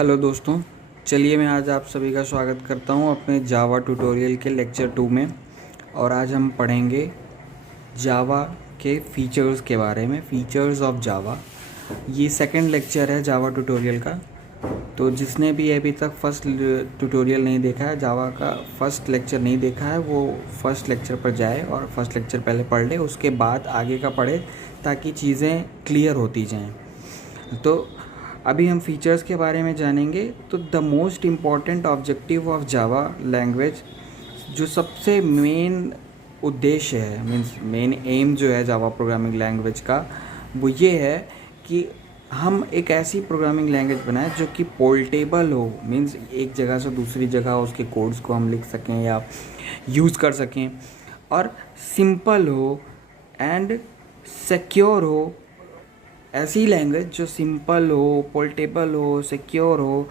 Hello दोस्तों, चलिए मैं आज आप सभी का स्वागत करता हूं अपने जावा ट्यूटोरियल के लेक्चर 2 में। और आज हम पढ़ेंगे जावा के फीचर्स के बारे में, फीचर्स ऑफ जावा। ये सेकंड लेक्चर है जावा ट्यूटोरियल का। तो जिसने भी अभी तक फर्स्ट ट्यूटोरियल नहीं देखा है, जावा का फर्स्ट लेक्चर नहीं देखा है, वो फर्स्ट लेक्चर पर जाए और फर्स्ट लेक्चर पहले पढ़ ले, उसके बाद आगे का पढ़े ताकि चीज़ें क्लियर होती जाएँ। तो अभी हम फीचर्स के बारे में जानेंगे। तो the most important objective of Java language, जो सबसे मेन उद्देश्य है, मीन्स मेन एम जो है जावा प्रोग्रामिंग लैंग्वेज का, वो ये है कि हम एक ऐसी प्रोग्रामिंग लैंग्वेज बनाएं जो कि पोर्टेबल हो। मीन्स एक जगह से दूसरी जगह उसके कोड्स को हम लिख सकें या यूज़ कर सकें, और सिंपल हो एंड सिक्योर हो। ऐसी लैंग्वेज जो सिंपल हो, पोर्टेबल हो, सिक्योर हो,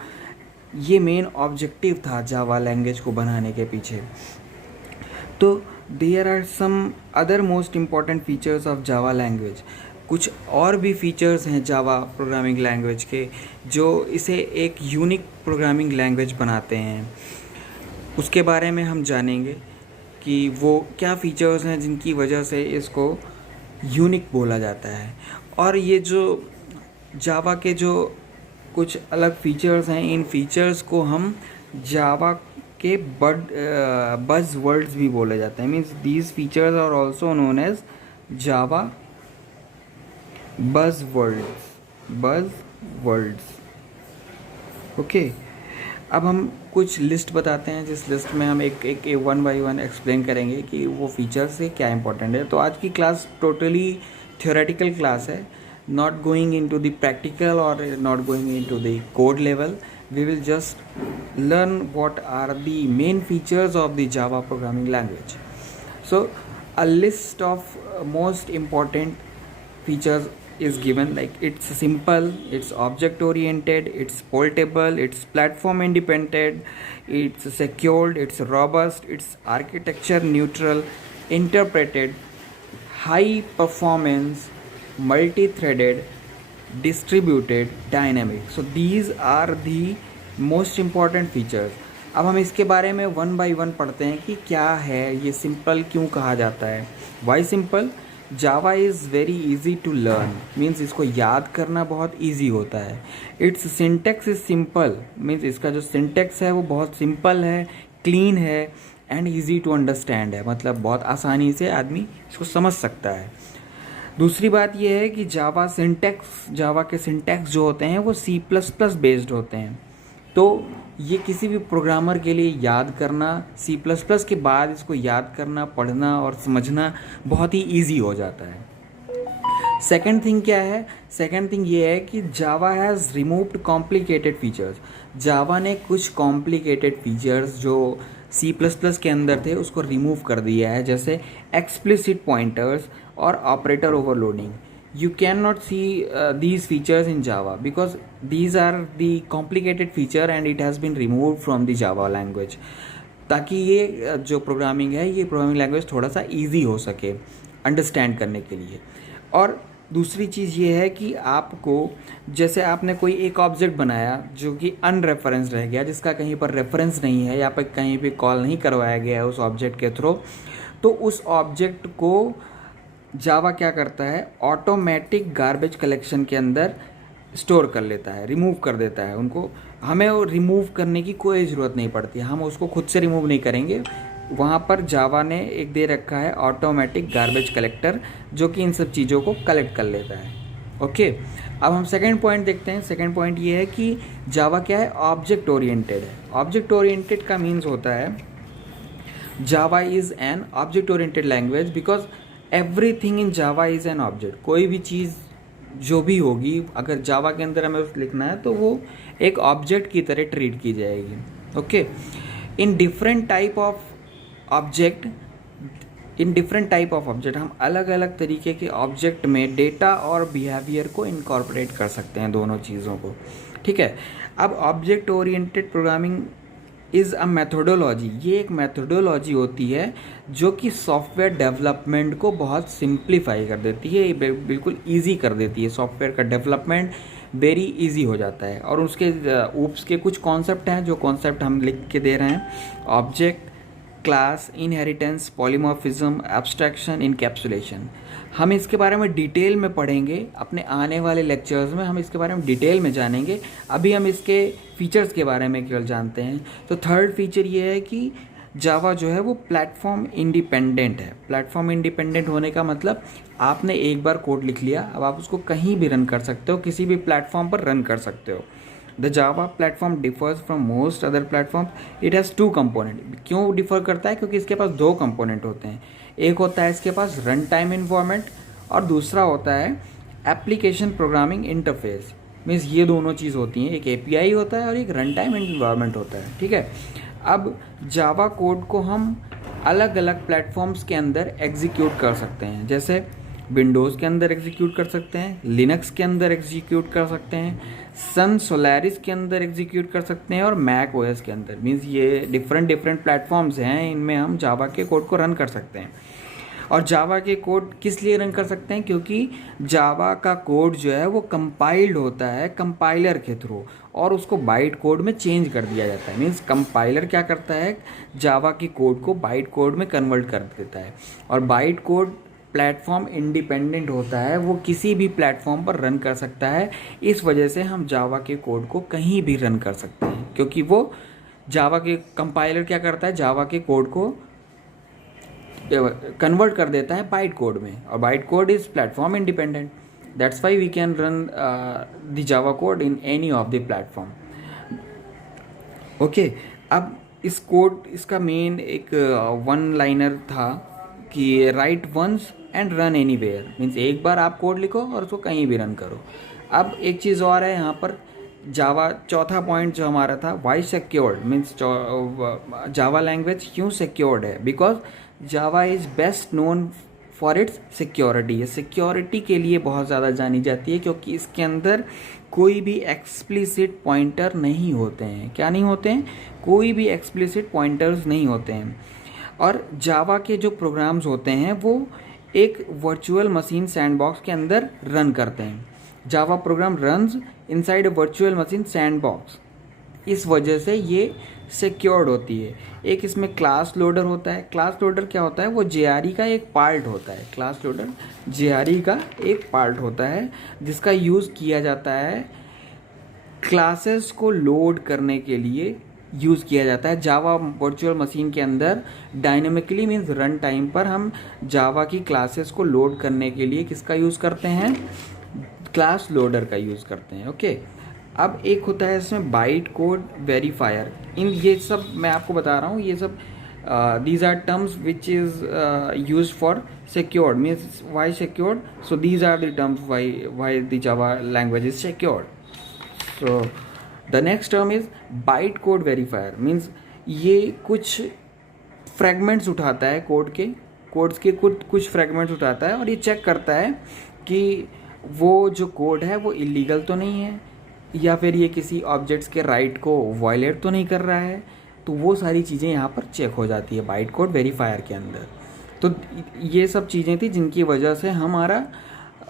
ये मेन ऑब्जेक्टिव था जावा लैंग्वेज को बनाने के पीछे। तो there are some other most important features of Java language. कुछ और भी फीचर्स हैं जावा प्रोग्रामिंग लैंग्वेज के जो इसे एक यूनिक प्रोग्रामिंग लैंग्वेज बनाते हैं। उसके बारे में हम जानेंगे कि वो क्या फीचर्स हैं जिनकी वजह से इसको यूनिक बोला जाता है। और ये जो जावा के जो कुछ अलग फीचर्स हैं, इन फीचर्स को हम जावा के बज़ वर्ड्स भी बोले जाते हैं। Means these features are also known as Java buzz words. Okay, अब हम कुछ लिस्ट बताते हैं, जिस लिस्ट में हम एक वन बाई वन एक्सप्लेन करेंगे कि वो फीचर्स से क्या इंपॉर्टेंट है। तो आज की क्लास टोटली theoretical class है, not going into the practical or not going into the code level. We will just learn what are the main features of the Java programming language. So a list of most important features is given, like it's simple, it's object oriented, it's portable, it's platform independent, it's secured, it's robust, it's architecture neutral, interpreted, high performance, multi-threaded, distributed, dynamic. So these are the most important features. अब हम इसके बारे में one by one पढ़ते हैं कि क्या है ये, सिंपल क्यों कहा जाता है। Why simple? Java is very easy to learn, means इसको याद करना बहुत इजी होता है। Its syntax is simple, means इसका जो सिंटेक्स है वो बहुत सिंपल है, क्लीन है एंड ईजी टू अंडरस्टैंड है, मतलब बहुत आसानी से आदमी इसको समझ सकता है। दूसरी बात यह है कि जावा के सिंटैक्स जो होते हैं वो C++ बेस्ड होते हैं। तो ये किसी भी प्रोग्रामर के लिए याद करना, C++ के बाद इसको याद करना, पढ़ना और समझना बहुत ही ईजी हो जाता है। सेकेंड थिंग क्या है? सेकेंड थिंग ये है कि जावा हैज़ रिमूव्ड कॉम्प्लिकेटेड फीचर्स। जावा ने कुछ कॉम्प्लिकेटेड फीचर्स जो C++ के अंदर थे उसको रिमूव कर दिया है, जैसे एक्सप्लिसिट पॉइंटर्स और operator overloading. You can not see these features in Java because these are the complicated feature and it has been remove from the Java language, ताकि ये जो प्रोग्रामिंग है, ये प्रोग्रामिंग लैंग्वेज थोड़ा सा ईजी हो सके अंडरस्टैंड करने के लिए। और दूसरी चीज़ ये है कि आपको, जैसे आपने कोई एक ऑब्जेक्ट बनाया जो कि अनरेफरेंस रह गया, जिसका कहीं पर रेफरेंस नहीं है या पर कहीं पे कॉल नहीं करवाया गया है उस ऑब्जेक्ट के थ्रू, तो उस ऑब्जेक्ट को जावा क्या करता है, ऑटोमेटिक गार्बेज कलेक्शन के अंदर स्टोर कर लेता है, रिमूव कर देता है उनको। हमें वो रिमूव करने की कोई ज़रूरत नहीं पड़ती, हम उसको खुद से रिमूव नहीं करेंगे। वहाँ पर जावा ने एक दे रखा है ऑटोमेटिक गार्बेज कलेक्टर, जो कि इन सब चीज़ों को कलेक्ट कर लेता है। ओके, अब हम सेकंड पॉइंट देखते हैं। सेकंड पॉइंट ये है कि जावा क्या है, ऑब्जेक्ट ओरिएंटेड है। ऑब्जेक्ट ओरिएंटेड का मीन्स होता है जावा is an object oriented language because everything in Java is an object. कोई भी चीज़ जो भी होगी, अगर जावा के अंदर हमें लिखना है तो वो एक ऑब्जेक्ट की तरह ट्रीट की जाएगी। Okay, in different type of object हम अलग अलग तरीके के ऑब्जेक्ट में डेटा और बिहेवियर को इनकॉर्पोरेट कर सकते हैं, दोनों चीज़ों को। ठीक है, अब object oriented programming is a methodology. ये एक मेथोडोलॉजी होती है जो कि सॉफ्टवेयर डेवलपमेंट को बहुत सिंप्लीफाई कर देती है, बिल्कुल ईजी कर देती है सॉफ्टवेयर का डेवलपमेंट। वेरी इजी हो जाता है। और उसके ऊप्स के कुछ कॉन्सेप्ट हैं, जो कॉन्सेप्ट हम लिख के दे रहे हैं: object, class, inheritance, polymorphism, abstraction, encapsulation. हम इसके बारे में डिटेल में पढ़ेंगे अपने आने वाले लेक्चर्स में, हम इसके बारे में डिटेल में जानेंगे। अभी हम इसके फीचर्स के बारे में केवल जानते हैं। तो थर्ड फीचर ये है कि जावा जो है वो प्लेटफॉर्म इंडिपेंडेंट है। प्लेटफॉर्म इंडिपेंडेंट होने का मतलब आपने एक बार कोड लिख लिया, अब आप उसको कहीं भी रन कर सकते हो, किसी भी प्लेटफॉर्म पर रन कर सकते हो। The Java platform differs from most other platform, it has 2 component. क्यों डिफर करता है? क्योंकि इसके पास 2 कंपोनेंट होते हैं। एक होता है इसके पास रन टाइम इन्वायरमेंट और दूसरा होता है एप्लीकेशन प्रोग्रामिंग इंटरफेस। मीन्स ये दोनों चीज़ होती हैं, एक API होता है और एक रन टाइम इन्वायरमेंट होता है, ठीक है। अब जावा कोड को हम अलग अलग प्लेटफॉर्म्स के अंदर एग्जीक्यूट कर सकते हैं, जैसे विंडोज़ के अंदर एग्जीक्यूट कर सकते हैं, लिनक्स के अंदर एग्जीक्यूट कर सकते हैं, सन सोलारिस के अंदर एग्जीक्यूट कर सकते हैं और मैक OS के अंदर। मीन्स ये डिफरेंट प्लेटफॉर्म्स हैं, इनमें हम जावा के कोड को रन कर सकते हैं। और जावा के कोड किस लिए रन कर सकते हैं? क्योंकि जावा का कोड जो है वो कंपाइल्ड होता है कंपाइलर के थ्रू, और उसको बाइट कोड में चेंज कर दिया जाता है। मीन्स कंपाइलर क्या करता है, जावा की कोड को बाइट कोड में कन्वर्ट कर देता है। और बाइट कोड प्लेटफॉर्म इंडिपेंडेंट होता है, वो किसी भी प्लेटफॉर्म पर रन कर सकता है। इस वजह से हम जावा के कोड को कहीं भी रन कर सकते हैं, क्योंकि वो जावा के कंपाइलर क्या करता है, जावा के कोड को कन्वर्ट कर देता है बाइट कोड में, और byte code is platform independent. That's why we can run the Java code in any of the platform. Okay, अब इस कोड इसका मेन एक वन लाइनर था कि write once and run anywhere. Means एक बार आप कोड लिखो और उसको कहीं भी रन करो। अब एक चीज़ और है यहाँ पर, जावा चौथा पॉइंट जो हमारा था, why secured. Means Java language क्यों सिक्योर्ड है? Because Java is best known for its security. ये सिक्योरिटी के लिए बहुत ज़्यादा जानी जाती है, क्योंकि इसके अंदर कोई भी एक्सप्लिसिट पॉइंटर नहीं होते हैं। क्या नहीं होते हैं? कोई भी एक्सप्लिसिट पॉइंटर्स नहीं होते हैं। और जावा के जो प्रोग्राम्स होते हैं वो एक वर्चुअल मशीन सैंडबॉक्स के अंदर रन करते हैं। Java program runs inside a virtual machine sandbox. इस वजह से ये सिक्योर्ड होती है। एक इसमें क्लास लोडर होता है। क्लास लोडर क्या होता है? वो JRE का एक पार्ट होता है। क्लास लोडर JRE का एक पार्ट होता है, जिसका यूज़ किया जाता है क्लासेस को लोड करने के लिए यूज़ किया जाता है। जावा वर्चुअल मशीन के अंदर डायनेमिकली मीन्स रन टाइम पर हम जावा की क्लासेस को लोड करने के लिए किसका यूज़ करते हैं? क्लास लोडर का यूज़ करते हैं। ओके, अब एक होता है इसमें बाइट कोड वेरीफायर। इन ये सब मैं आपको बता रहा हूँ, ये सब these are terms which is used for secured. Means why secured? So these are the terms why the Java language is secured. So the next term is bytecode verifier. Means ये कुछ फ्रेगमेंट्स उठाता है codes के कुछ fragments उठाता है और ये चेक करता है कि वो जो कोड है वो इलीगल तो नहीं है, या फिर ये किसी ऑब्जेक्ट्स के राइट को वायलेट तो नहीं कर रहा है। तो वो सारी चीज़ें यहाँ पर चेक हो जाती है बाइट कोड वेरीफायर के अंदर। तो ये सब चीज़ें थी जिनकी वजह से हमारा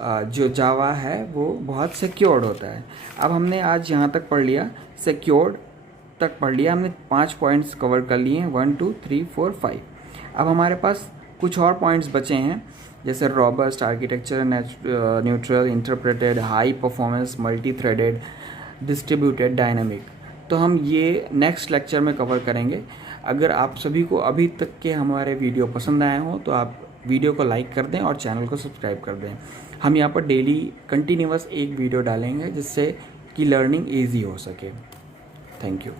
जो जावा है वो बहुत सिक्योर्ड होता है। अब हमने आज यहाँ तक पढ़ लिया, सिक्योर्ड तक पढ़ लिया हमने, 5 पॉइंट्स कवर कर लिए हैं, 1 2 3 4 5। अब हमारे पास कुछ और पॉइंट्स बचे हैं, जैसे robust architecture, neutral, interpreted, high performance, multi threaded, distributed, dynamic. तो हम ये नेक्स्ट लेक्चर में कवर करेंगे। अगर आप सभी को अभी तक के हमारे वीडियो पसंद आए हों तो आप वीडियो को लाइक कर दें और चैनल को सब्सक्राइब कर दें। हम यहाँ पर डेली कंटिन्यूअस एक वीडियो डालेंगे जिससे कि लर्निंग ईजी हो सके। Thank you.